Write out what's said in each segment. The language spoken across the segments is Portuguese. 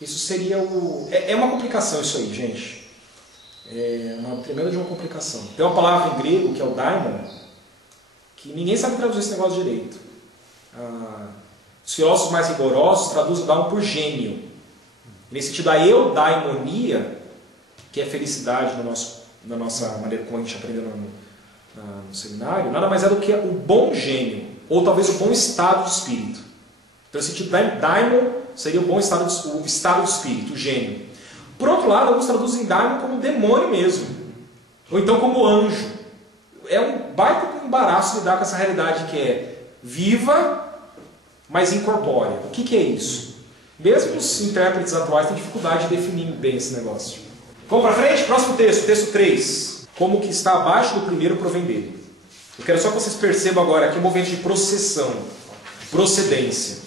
Isso seria o... É uma complicação isso aí, gente. É uma tremenda de uma complicação. Tem uma palavra em grego, que é o daimon, que ninguém sabe traduzir esse negócio direito. Os filósofos mais rigorosos traduzem o daimon por gênio. Nesse sentido, a eudaimonia, que é felicidade na nossa maneira como a gente aprendeu no seminário, nada mais é do que o bom gênio, ou talvez o bom estado de espírito. Então, nesse sentido, daimon seria o bom estado de espírito, o gênio. Por outro lado, alguns traduzem daimon como demônio mesmo, ou então como anjo. É um baita embaraço lidar com essa realidade que é viva, mas incorpórea. O que é isso? Mesmo os intérpretes atuais têm dificuldade de definir bem esse negócio. Vamos para frente? Próximo texto, texto 3. Como que está abaixo do primeiro provém dele. Eu quero só que vocês percebam agora aqui o movimento de processão, procedência.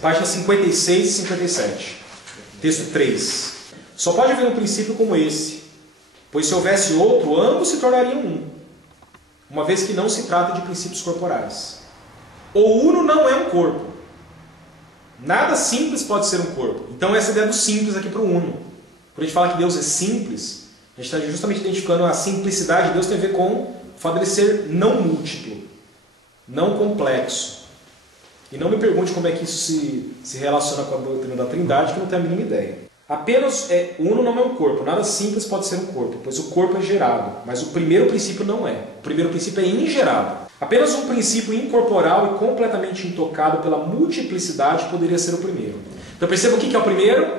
Páginas 56 e 57. Texto 3. Só pode haver um princípio como esse, pois se houvesse outro, ambos se tornariam um, uma vez que não se trata de princípios corporais. O uno não é um corpo. Nada simples pode ser um corpo. Então essa ideia do simples aqui para o uno. Quando a gente fala que Deus é simples, a gente está justamente identificando a simplicidade de Deus tem a ver com o fato de ele ser não múltiplo, não complexo. E não me pergunte como é que isso se relaciona com a doutrina da Trindade, que eu não tenho a mínima ideia. Apenas o uno não é um corpo, nada simples pode ser um corpo, pois o corpo é gerado, mas o primeiro princípio não é. O primeiro princípio é ingerado. Apenas um princípio incorporal e completamente intocado pela multiplicidade poderia ser o primeiro. Então perceba o que é o primeiro?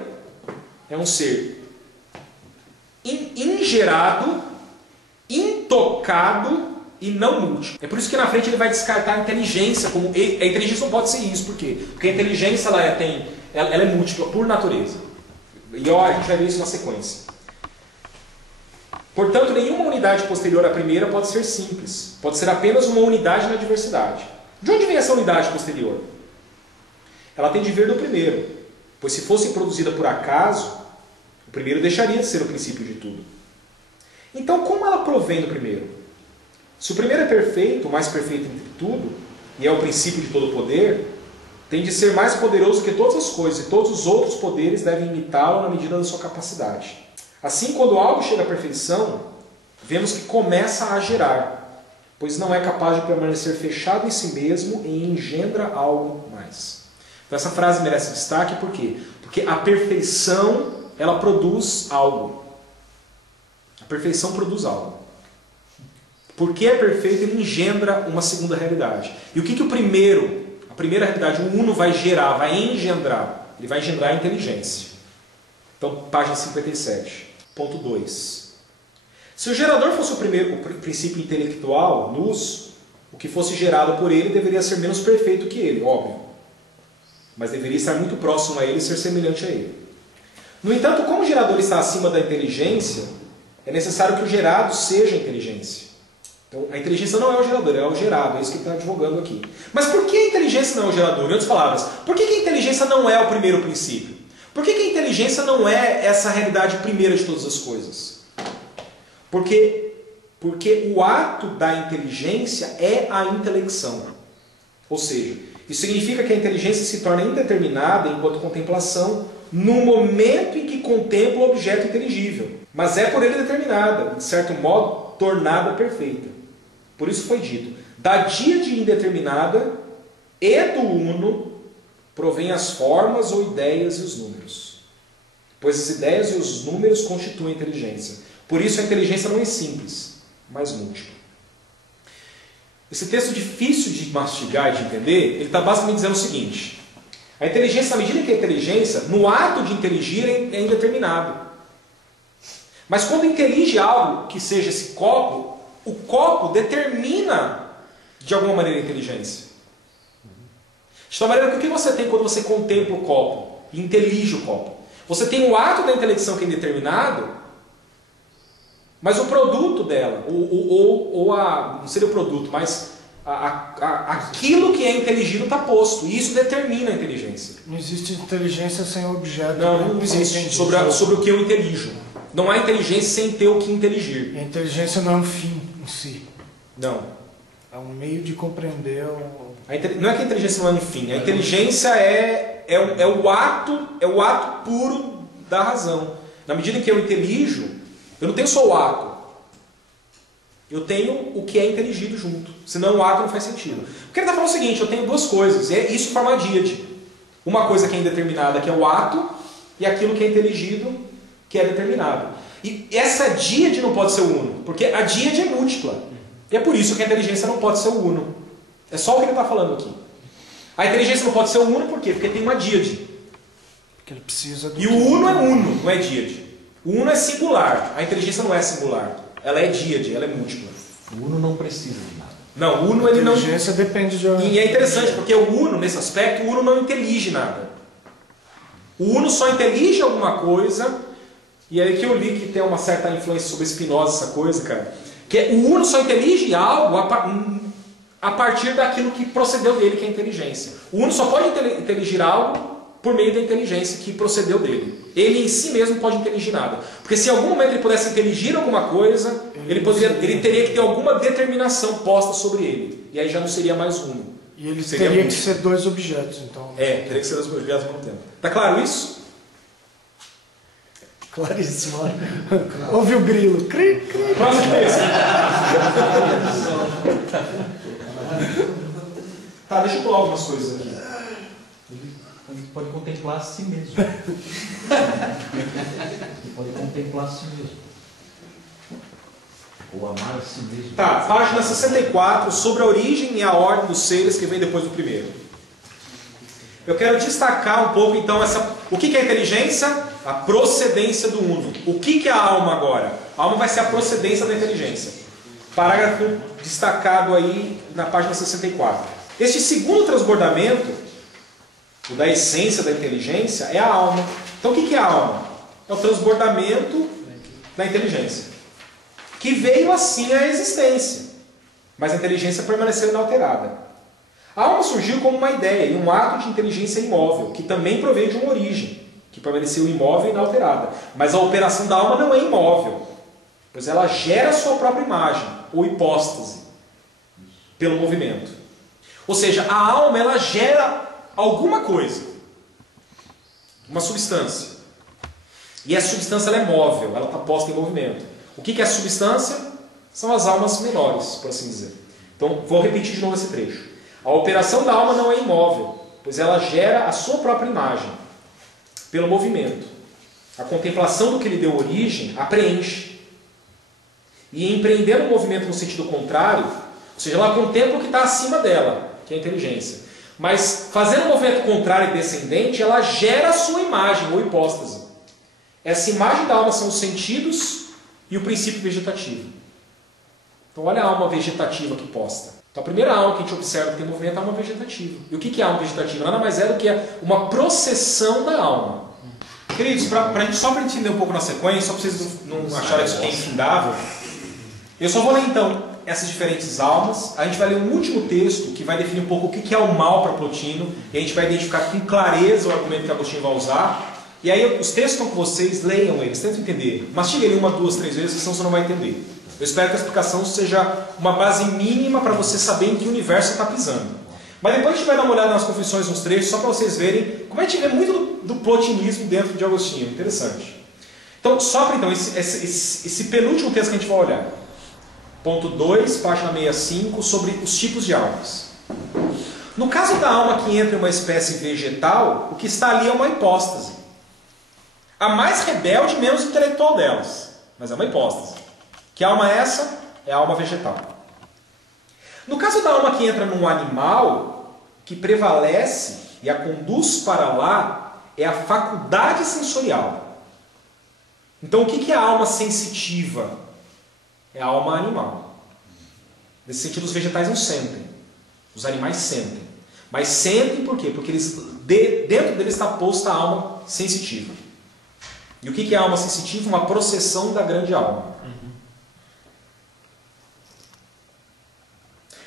É um ser ingerado, intocado e não múltiplo. É por isso que na frente ele vai descartar a inteligência. A inteligência não pode ser isso. Por quê? Porque a inteligência ela é múltipla por natureza. E ó, a gente vai ver isso na sequência. Portanto, nenhuma unidade posterior à primeira pode ser simples. Pode ser apenas uma unidade na diversidade. De onde vem essa unidade posterior? Ela tem de vir do primeiro. Pois se fosse produzida por acaso, o primeiro deixaria de ser o princípio de tudo. Então, como ela provém do primeiro? Se o primeiro é perfeito, o mais perfeito entre tudo, e é o princípio de todo poder, tem de ser mais poderoso que todas as coisas, e todos os outros poderes devem imitá-lo na medida da sua capacidade. Assim, quando algo chega à perfeição, vemos que começa a gerar, pois não é capaz de permanecer fechado em si mesmo e engendra algo mais. Então essa frase merece destaque, por quê? Porque a perfeição, ela produz algo. A perfeição produz algo. Porque é perfeito, ele engendra uma segunda realidade. E o que a primeira realidade, o uno vai gerar, vai engendrar? Ele vai engendrar a inteligência. Então, página 57. Ponto 2. Se o gerador fosse o princípio intelectual, luz, o que fosse gerado por ele deveria ser menos perfeito que ele, óbvio. Mas deveria estar muito próximo a ele e ser semelhante a ele. No entanto, como o gerador está acima da inteligência, é necessário que o gerado seja a inteligência. Então, a inteligência não é o gerador, é o gerado, é isso que ele está advogando aqui. Mas por que a inteligência não é o gerador? Em outras palavras, por que a inteligência não é o primeiro princípio? Por que a inteligência não é essa realidade primeira de todas as coisas? Porque o ato da inteligência é a intelecção. Ou seja, isso significa que a inteligência se torna indeterminada enquanto contemplação no momento em que contempla o objeto inteligível. Mas é por ele determinada, de certo modo, tornada perfeita. Por isso foi dito, da díade indeterminada e do uno provém as formas ou ideias e os números. Pois as ideias e os números constituem a inteligência. Por isso a inteligência não é simples, mas múltipla. Esse texto difícil de mastigar e de entender, ele está basicamente dizendo o seguinte: a inteligência, à medida que a inteligência, no ato de inteligir, é indeterminado. Mas quando intelige algo que seja esse copo, o copo determina de alguma maneira a inteligência. De tal maneira que o que você tem quando você contempla o copo e intelige o copo? Você tem o ato da intelecção que é indeterminado, mas o produto dela, não seria o produto, mas aquilo que é inteligido está posto, e isso determina a inteligência. Não existe inteligência sem objeto. Não existe sobre o que eu intelijo. Não há inteligência sem ter o que inteligir. E a inteligência não é um fim em si. Não. É um meio de compreender Não é que a inteligência não é um fim. A inteligência é é o ato puro da razão. Na medida em que eu intelijo, eu não tenho só o ato. Eu tenho o que é inteligido junto. Senão o ato não faz sentido. Porque ele está falando o seguinte, eu tenho duas coisas, e isso forma a díade. Uma coisa que é indeterminada, que é o ato, e aquilo que é inteligido, que é determinado. E essa díade não pode ser o uno, porque a díade é múltipla. E é por isso que a inteligência não pode ser o uno. É só o que ele está falando aqui. A inteligência não pode ser o uno, por quê? Porque tem uma díade. Porque ele precisa do E o uno é uno, não é díade. O uno é singular, a inteligência não é singular. Ela é díade, ela é múltipla. O uno não precisa de nada. Não, o uno ele não... A inteligência depende de... E é interessante, porque o uno, nesse aspecto, o uno não intelige nada. O uno só intelige alguma coisa, e é aí que eu li que tem uma certa influência sobre Spinoza, essa coisa, cara. Que o uno só intelige algo a partir daquilo que procedeu dele, que é a inteligência. O uno só pode inteligir algo por meio da inteligência que procedeu dele. Ele em si mesmo não pode inteligir nada. Porque se em algum momento ele pudesse inteligir alguma coisa, ele teria que ter alguma determinação posta sobre ele. E aí já não seria mais uno. E ele Seria teria que múltiplo. ser dois objetos, então. Teria que ser dois objetos ao mesmo tempo. Tá claro isso? Claríssimo. Ouve o grilo. Cri, cri. Próximo texto. Tá, deixa eu pular algumas coisas aqui. Ele pode contemplar a si mesmo. Ele pode contemplar a si mesmo. Ou amar a si mesmo. Tá, página 64, sobre a origem e a ordem dos seres que vem depois do primeiro. Eu quero destacar um pouco então o que é a inteligência? A procedência do uno. O que é a alma agora? A alma vai ser a procedência da inteligência. Parágrafo destacado aí na página 64. Este segundo transbordamento, o da essência da inteligência, é a alma. Então o que é a alma? É o transbordamento da inteligência, que veio assim à existência, mas a inteligência permaneceu inalterada. A alma surgiu como uma ideia e um ato de inteligência imóvel, que também provém de uma origem, que permaneceu imóvel e inalterada. Mas a operação da alma não é imóvel, pois ela gera a sua própria imagem, ou hipóstase, pelo movimento. Ou seja, a alma ela gera alguma coisa, uma substância. E essa substância ela é móvel, ela está posta em movimento. O que é a substância? São as almas menores, por assim dizer. Então, vou repetir de novo esse trecho. A operação da alma não é imóvel, pois ela gera a sua própria imagem, pelo movimento. A contemplação do que lhe deu origem a preenche. E empreendendo o movimento no sentido contrário, ou seja, ela contempla o que está acima dela, que é a inteligência. Mas, fazendo o movimento contrário e descendente, ela gera a sua imagem, ou hipóstase. Essa imagem da alma são os sentidos e o princípio vegetativo. Então, olha a alma vegetativa que posta. Então, a primeira alma que a gente observa que tem movimento é a alma vegetativa. E o que é a alma vegetativa? Nada mais é do que uma processão da alma. Queridos, só para a gente entender um pouco na sequência, só para vocês não acharem isso aqui é infindável, eu só vou ler então essas diferentes almas. A gente vai ler um último texto que vai definir um pouco o que é o mal para Plotino, e a gente vai identificar com clareza o argumento que Agostinho vai usar. E aí os textos estão com vocês, leiam eles, tentem entender. Mastiga ele 1, 2, 3 vezes, senão você não vai entender. Eu espero que a explicação seja uma base mínima para você saber em que universo você está pisando. Mas depois a gente vai dar uma olhada nas confissões, nos trechos, só para vocês verem como a gente vê muito do plotinismo dentro de Agostinho. Interessante. Então, só para então, esse penúltimo texto que a gente vai olhar. Ponto 2, página 65, sobre os tipos de almas. No caso da alma que entra em uma espécie vegetal, o que está ali é uma hipóstase. A mais rebelde e menos intelectual delas, mas é uma hipóstase. Que alma é essa? É a alma vegetal. No caso da alma que entra num animal, o que prevalece e a conduz para lá é a faculdade sensorial. Então o que é a alma sensitiva? É a alma animal. Nesse sentido, os vegetais não sentem. Os animais sentem. Mas sentem por quê? Porque dentro deles está posta a alma sensitiva. E o que é a alma sensitiva? Uma processão da grande alma.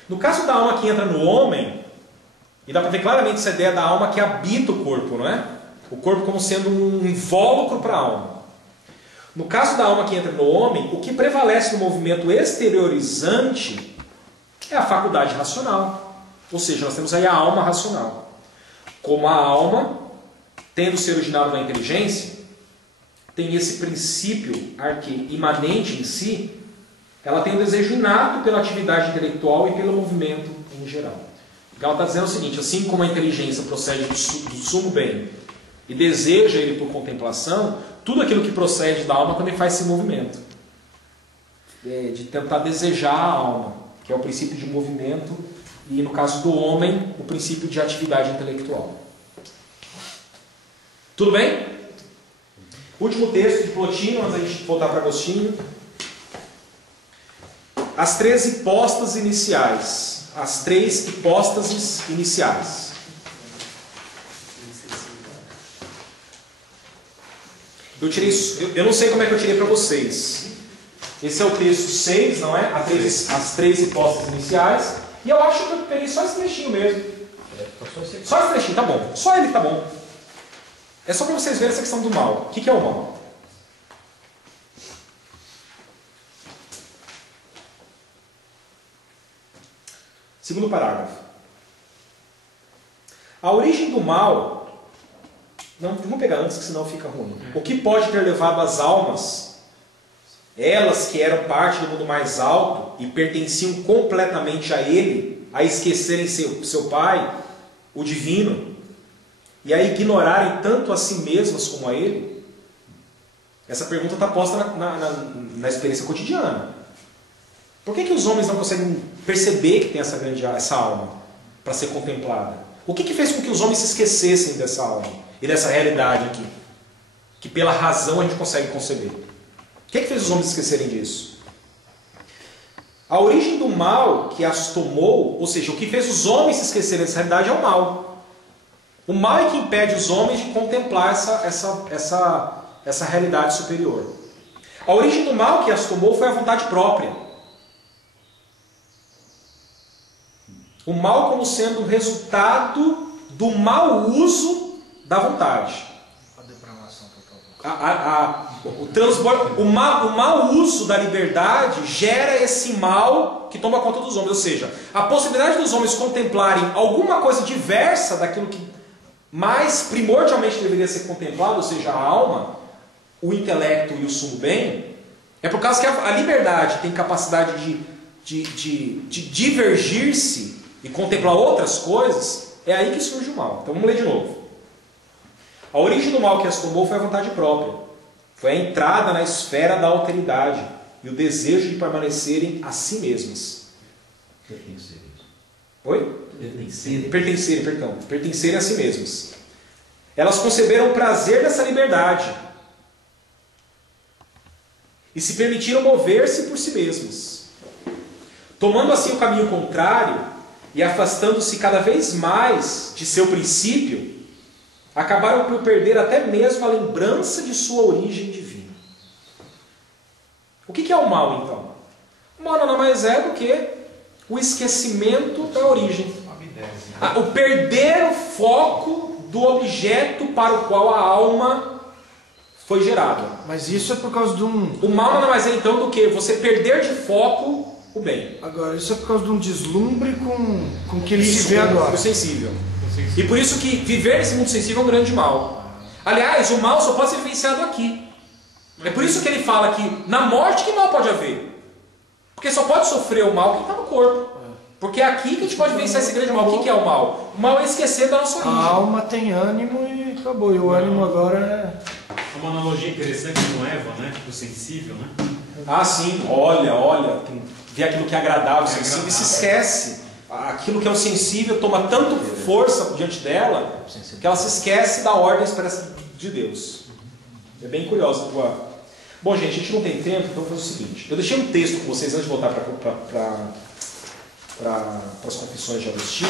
No caso da alma que entra no homem, e dá para ver claramente essa ideia da alma que habita o corpo, não é? O corpo como sendo um invólucro para a alma. No caso da alma que entra no homem, o que prevalece no movimento exteriorizante é a faculdade racional. Ou seja, nós temos aí a alma racional. Como a alma tendo se originado na inteligência, tem esse princípio imanente em si, ela tem um desejo inato pela atividade intelectual e pelo movimento em geral. Ela está dizendo o seguinte: assim como a inteligência procede do sumo bem e deseja ele por contemplação, tudo aquilo que procede da alma também faz esse movimento. De tentar desejar a alma, que é o princípio de movimento, e no caso do homem, o princípio de atividade intelectual. Tudo bem? Último texto de Plotino, antes da gente voltar para Agostinho. As três hipóstases iniciais. As três hipóstases iniciais. Eu não sei como é que eu tirei para vocês. Esse é o texto 6, não é? As três hipóstases iniciais. E eu acho que eu peguei só esse trechinho mesmo. Só esse trechinho, tá bom. Só ele tá bom. É só para vocês verem essa questão do mal. O que é o mal? Segundo parágrafo. A origem do mal... Não, vamos pegar antes, que senão fica ruim. O que pode ter levado as almas, elas que eram parte do mundo mais alto e pertenciam completamente a ele, a esquecerem seu pai, o divino, e a ignorarem tanto a si mesmas como a ele? Essa pergunta está posta na experiência cotidiana. Por que os homens não conseguem perceber que tem essa alma para ser contemplada? O que fez com que os homens se esquecessem dessa alma e dessa realidade aqui? Que pela razão a gente consegue conceber. O que fez os homens esquecerem disso? A origem do mal que as tomou, ou seja, o que fez os homens se esquecerem dessa realidade é o mal. O mal é que impede os homens de contemplar essa realidade superior. A origem do mal que as tomou foi a vontade própria. O mal como sendo resultado do mau uso da vontade. A depravação total. O mau uso da liberdade gera esse mal que toma conta dos homens. Ou seja, a possibilidade dos homens contemplarem alguma coisa diversa daquilo que mais primordialmente deveria ser contemplado, ou seja, a alma, o intelecto e o sumo bem, é por causa que a liberdade tem capacidade de divergir-se e contemplar outras coisas. É aí que surge o mal. Então vamos ler de novo. A origem do mal que as tomou foi a vontade própria. Foi a entrada na esfera da alteridade e o desejo de permanecerem a si mesmas. Oi? Pertencerem a si mesmas. Elas conceberam o prazer dessa liberdade e se permitiram mover-se por si mesmas. Tomando assim o caminho contrário e afastando-se cada vez mais de seu princípio, acabaram por perder até mesmo a lembrança de sua origem divina. O que é o mal, então? O mal nada mais é do que o esquecimento da origem. O perder o foco do objeto para o qual a alma foi gerada. Mas isso é por causa de um... O mal nada mais é então do que você perder de foco o bem. Agora, isso é por causa de um deslumbre com o que ele Isso, vive agora. O sensível. E por isso que viver nesse mundo sensível é um grande mal. Aliás, o mal só pode ser vivenciado aqui. É por isso que ele fala que na morte que mal pode haver. Porque só pode sofrer o mal quem está no corpo. Porque é aqui que a gente pode vivenciar esse grande mal. O que é o mal? O mal é esquecer da nossa origem. A alma tem ânimo e acabou. E o ânimo agora é uma analogia interessante com Eva, né? O sensível, né? Ah, sim. Olha. Vê aquilo que é agradável, sensível, e se esquece. Aquilo que é o sensível toma tanto força diante dela que ela se esquece da ordem expressa de Deus. É bem curioso. Bom, gente, a gente não tem tempo, então vou fazer o seguinte. Eu deixei um texto com vocês antes de voltar para as Confissões de Agostinho.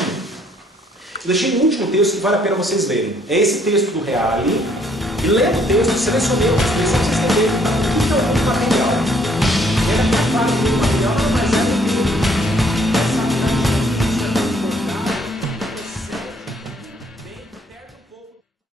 Eu deixei um último texto que vale a pena vocês lerem. É esse texto do Reale. E lendo o texto, selecionei alguns textos para vocês entenderem o que é o mundo material. Era